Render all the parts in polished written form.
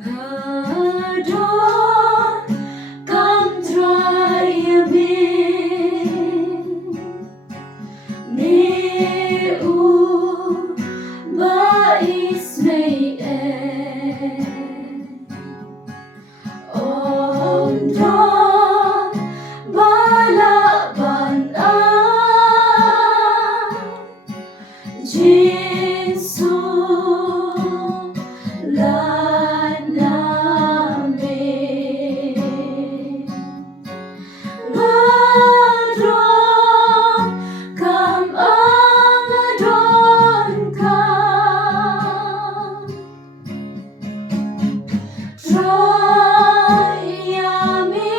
ngadon kam trai iame meu synei om don balaban Jinsu laname ngadon kam angadon kam trai iame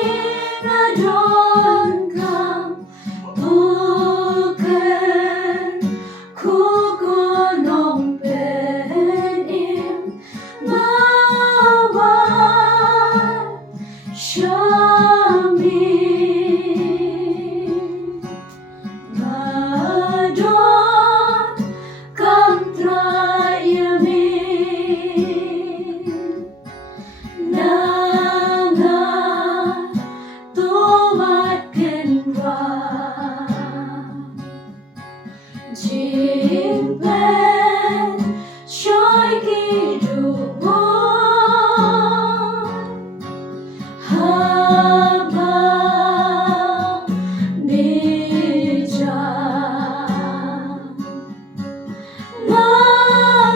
ngadon kam bukan kukunong penim mawar syami ngadon kam trai iame nanga tumat kenwa Jimpen shoy kidumo habang nija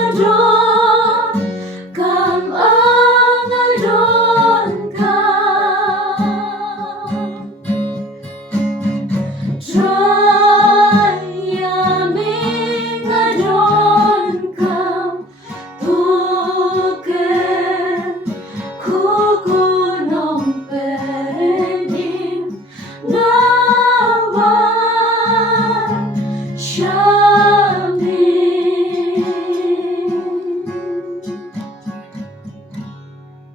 ngadon kam angadon kam trai iame ngadon kam bukan kuku